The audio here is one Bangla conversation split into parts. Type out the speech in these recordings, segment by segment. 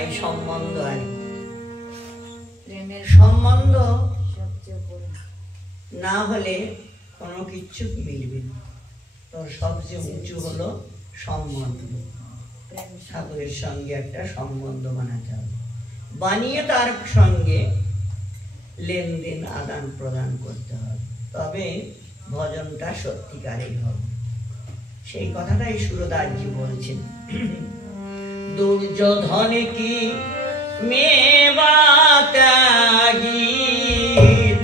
এই সম্বন্ধ আর সম্বন্ধ না হলে কোনো কিচ্ছু মিলবে না। তোর সবচেয়ে উঁচু হলো সম্বন্ধ। ঠাকুরের সঙ্গে একটা সম্বন্ধ বানাতে হবে, বানিয়ে তার সঙ্গে লেনদেন আদান প্রদান করতে হবে, তবে ভজনটা সত্যিকারের হবে। সেই কথাটাই সুরদাসজি বলছেন, দুর্যোধন কি মেবা ত্যাগী,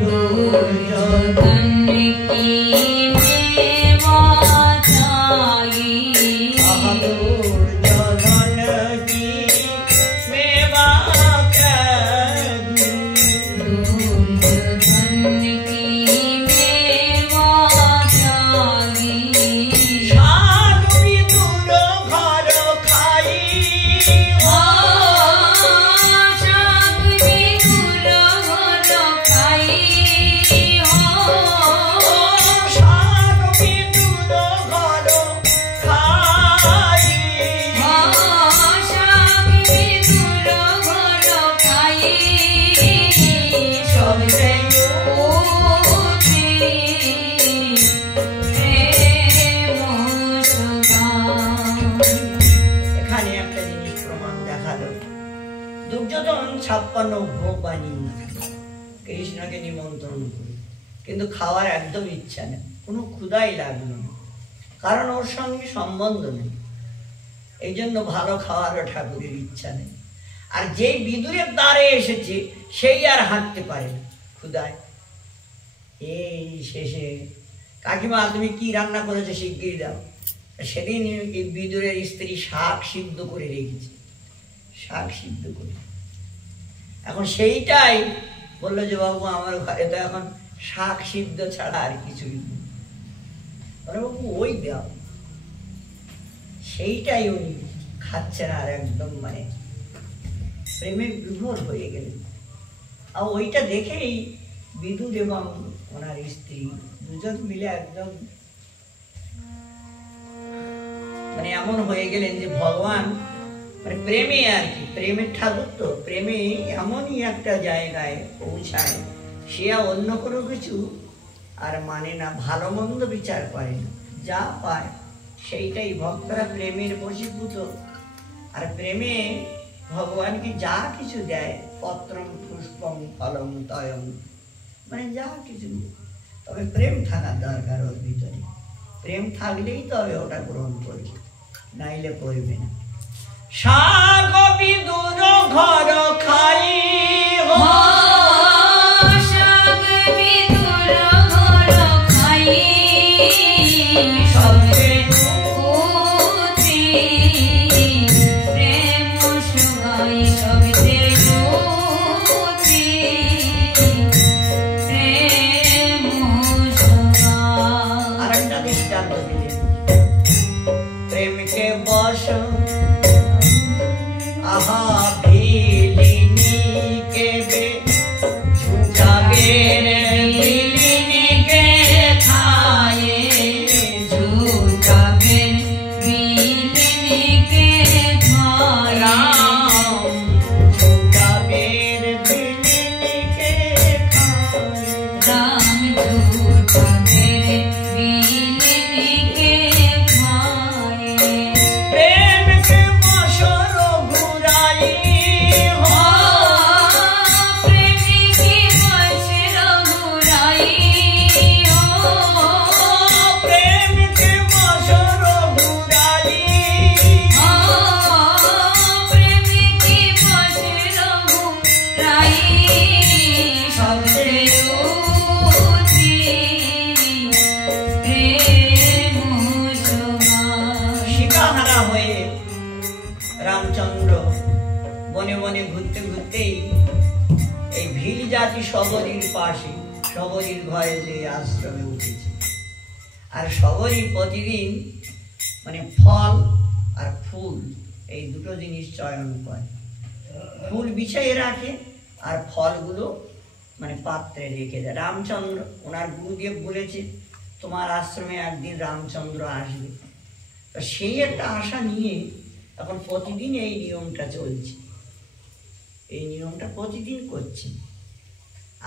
দুর্যোধন কি মেবা ত্যাগী, দুর্যোধন কি মেবা ত্যাগী, দুর্যোধন কি মেবা ত্যাগী, ভোগ বানিয়ে কৃষ্ণকে নিমন্ত্রণ করি, কিন্তু খাওয়ার একদম ইচ্ছা নেই, কোনো ক্ষুধাই লাগলো না, কারণ ওর সঙ্গে সম্বন্ধ নেই। এই জন্য ভালো খাওয়ারও ঠাকুরের ইচ্ছা নেই। আর যেই বিদুরের দ্বারে এসেছে সেই আর হাঁটতে পারে না ক্ষুধায়। এই শেষে কাকিমা তুমি কি রান্না করেছো শিগগির দাও। সেদিন এই বিদুরের স্ত্রী শাক সিদ্ধ করে রেখেছে, শাক সিদ্ধ করে। এখন সেইটাই বললো যে বাবু আমার ঘরে তো এখন শাক সিদ্ধ ছাড়া আর কিছুই নেই, বাবু ওই দাও। সেইটাই উনি খাচ্ছেন আর একদম মানে প্রেমে বিভোর হয়ে গেলেন। আর ওইটা দেখেই বিদুর এবং ওনার স্ত্রী দুজন মিলে একদম মানে এমন হয়ে গেলেন যে ভগবান মানে প্রেমে আর কি, প্রেমের ঠাকুর তো প্রেমে এমনই একটা জায়গায় পৌঁছায়, সে অন্য কোনো কিছু আর মানে না, ভালো মন্দ বিচার করে না, যা পায় সেইটাই। ভক্তরা প্রেমের বশীভূত, আর প্রেমে ভগবানকে যা কিছু দেয়, পত্রম পুষ্পম ফলম তয়ম, মানে যা কিছু, তবে প্রেম থাকার দরকার ওর ভিতরে। প্রেম থাকলেই তবে ওটা গ্রহণ করবে, নাইলে করবে না। শাক বিদুর ঘর খাই, শাক বিদুর ঘর খাই, সবে প্রেম সবাই সবে প্রেম সবাই। আরেকটা দৃষ্টান্ত দিলেন, প্রেমকে বস আহা ভিলিনী কেবে ঝুঁকাবে রে, ভিলিনীকে খায়ে ঝুঁকাবে, ভিলিনীকে খায় রাম, ঝুঁকাবে রে ভিলিনীকে খায় রাম, ঝুঁকাবে রে ভিলিনীকে খায়। প্রেমকে বসর ঘুরাই, প্রেমিকি বসর ঘুরাই, প্রেমকে বসর ঘুরাই, প্রেমিকি বসর ঘুরাই, সবচেয়ে শিকাহারা হয়ে রামচন্দ্র বনে বনে ঘুরতে ঘুরতেই এই ভিল জাতি শবরীর পাশে, শবরীর ঘরে যে আশ্রমে উঠেছে। আর শবরী প্রতিদিন মানে ফল আর ফুল এই দুটো জিনিস চয়ন করে, ফুল বিছাইয়ে রাখে আর ফলগুলো মানে পাত্রে রেখে দেয়। রামচন্দ্র ওনার গুরুদেব বলেছে তোমার আশ্রমে একদিন রামচন্দ্র আসবে, তো সেই একটা আশা নিয়ে এখন প্রতিদিন এই নিয়মটা চলছে। এই নিয়মটা প্রতিদিন করছেন।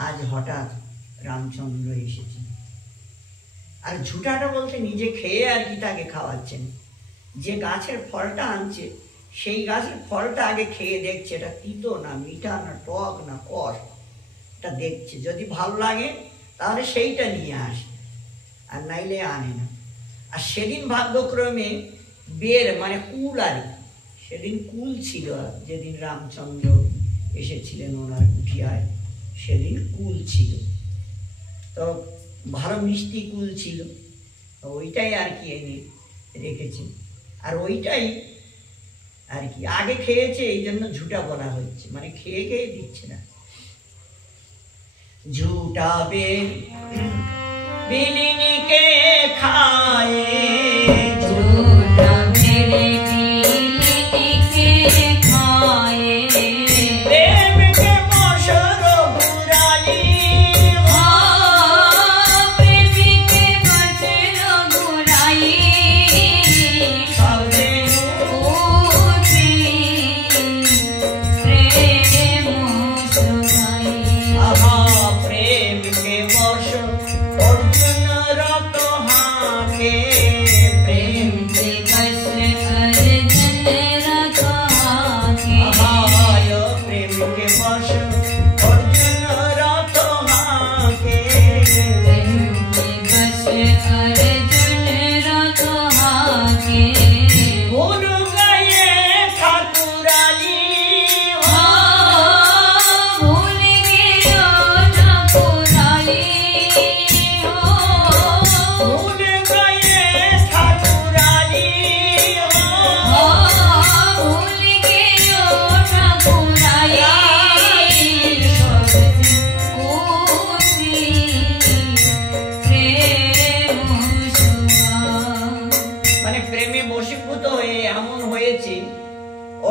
আজ হঠাৎ রামচন্দ্র এসেছেন, আর ঝুটাটা বলতে নিজে খেয়ে আর কি তাকে খাওয়াচ্ছেন। যে গাছের ফলটা আনছে সেই গাছের ফলটা আগে খেয়ে দেখছে এটা তিতো না মিঠা না টক না কষ, এটা দেখছে। যদি ভালো লাগে তাহলে সেইটা নিয়ে আসে, আর নাইলে আনে না। আর সেদিন ভাগ্যক্রমে বের মানে কুল, আর সেদিন কুল ছিল। যেদিন রামচন্দ্র এসেছিলেন ওনার কুঠিয়ায় সেদিন কুল ছিল, তো ভালো মিষ্টি কুল ছিল, ওইটাই আর কি এনে রেখেছে। আর ওইটাই আর কি আগে খেয়েছে, এই জন্য ঝুটা বলা হচ্ছে, মানে খেয়ে খেয়ে দিচ্ছে না। ঝুটা বের বিলিনিকে খায়, ঝুটা বের বিলিনিকে খায়, প্রেম কে বসর ঘুরাই, প্রেম কে বসর ঘুরাই, সবে উঠি প্রেম সুগাই। আহা প্রেম কে বশ অর্জুন রত হাকে, প্রেম কে বশ অর্জুন রত হাকে, আহায় প্রেম কে বশ অর্জুন রত হাকে, প্রেম কে বশ অর্জুন রত হাকে, ভুল গয়ে ঠাকুরালি, ভুল গিয়ে ঠাকুরালি, ভুল গয়ে ঠাকুরালি, ভুল গিয়ে ঠাকুরালি, মানে প্রেমে বশীভূত হয়ে এমন হয়েছে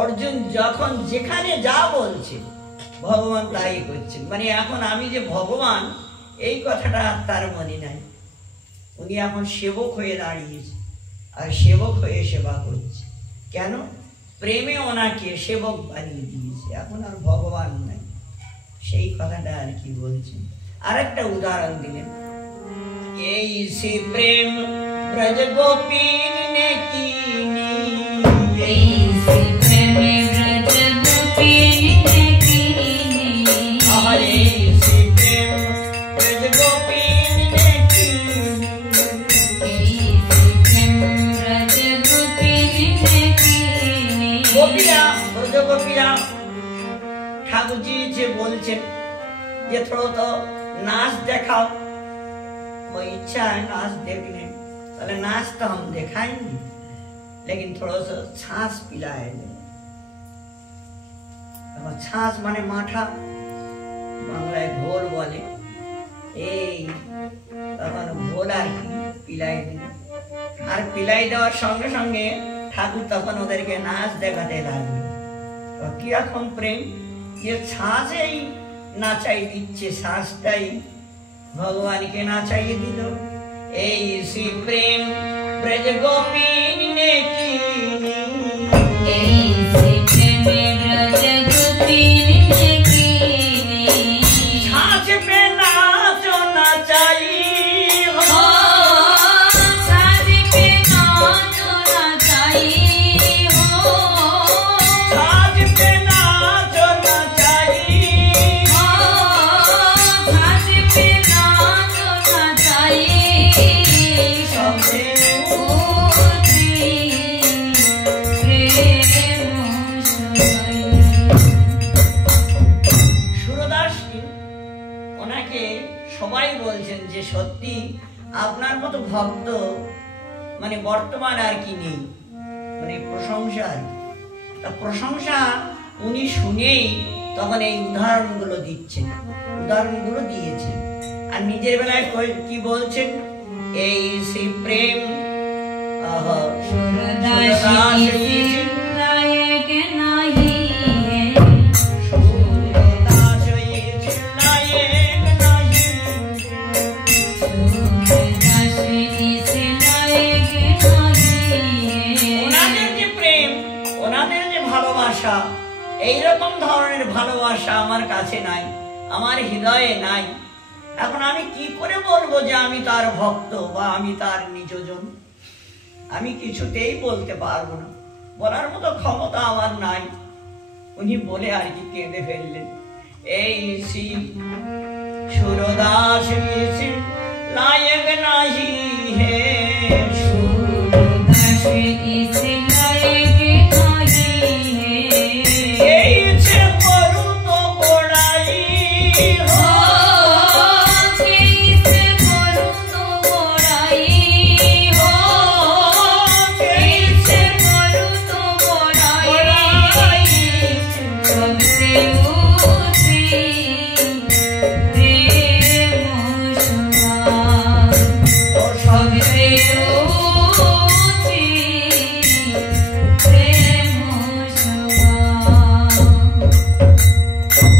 অর্জুন যখন যেখানে যা বলছে ভগবান তাই করছেন। মানে এখন আমি যে ভগবান এই কথাটা তার মনে নাই, উনি এখন সেবক হয়ে দাঁড়িয়েছে, আর সেবক হয়ে সেবা করছে। কেন? প্রেমে ওনাকে সেবক বানিয়ে দিয়েছে, এখন আর ভগবান নাই। সেই কথাটা আর কি বলছেন। আর একটা উদাহরণ দিলেন, এই সে প্রেম ব্রজ গোপীন নে कीनी, এই সে প্রেম ব্রজ গোপীন নে कीनी, আরে সে প্রেম ব্রজ গোপীন নে कीनी, এই সে প্রেম ব্রজ গোপীন নে कीनी। গোপীরা ব্রজ গোপীরা ঠাকুরজি যে বলছেন যে थोड़ा तो नाच दिखाओ, वो इच्छा है नाच देखने, তাহলে नाच तो हम दिखाएंगे लेकिन थोड़ा सा छाछ पिलाएंगे। छाछ माने माठा, বাংলায় ঘোল বলে। এই তখন ঘোল আর কি পিলাই দিল, আর পিলাই দেওয়ার সঙ্গে সঙ্গে ঠাকুর তখন ওদেরকে নাচ দেখাতে লাগলো। কিরকম প্রেম, যে ছাঁচেই নাচাই দিচ্ছে, শ্বাসটাই ভগবানকে নাচাইয়ে দিল। এই শ্রী প্রেম ব্রজ গোপীন নে कीनी, এই শ্রী প্রেম ব্রজ গোপীন নে कीनी, ছাঁচ পে নাচ নাচাই, ছাঁচ পে নাচ নাচাই, ছাঁচ পে নাচ নাচাই, ছাঁচ পে নাচ নাচাই, সবে উঠি প্রেম সুগাই। সুরদাস ওনাকে সবাই বলছেন যে সত্যি আপনার মতো ভক্ত মানে বর্তমান আর কি নেই, মানে প্রশংসা আর কি। তা প্রশংসা উনি শুনেই তখন এই উদাহরণগুলো দিচ্ছেন, উদাহরণগুলো দিয়েছেন। আর নিজের বেলায় কি বলছেন, এই শ্রী প্রেম এইরকম ধরনের ভালোবাসা আমার কাছে নাই, আমার হৃদয়ে নাই। এখন আমি কি করে বলবো যে আমি তার ভক্ত বা আমি তার নিজজন? আমি কিছুতেই বলতে পারবো না, বলার মতো ক্ষমতা আমার নাই। উনি বলে আর কি কেঁদে ফেললেন, এই সুরদাস লায়ক নাহি হে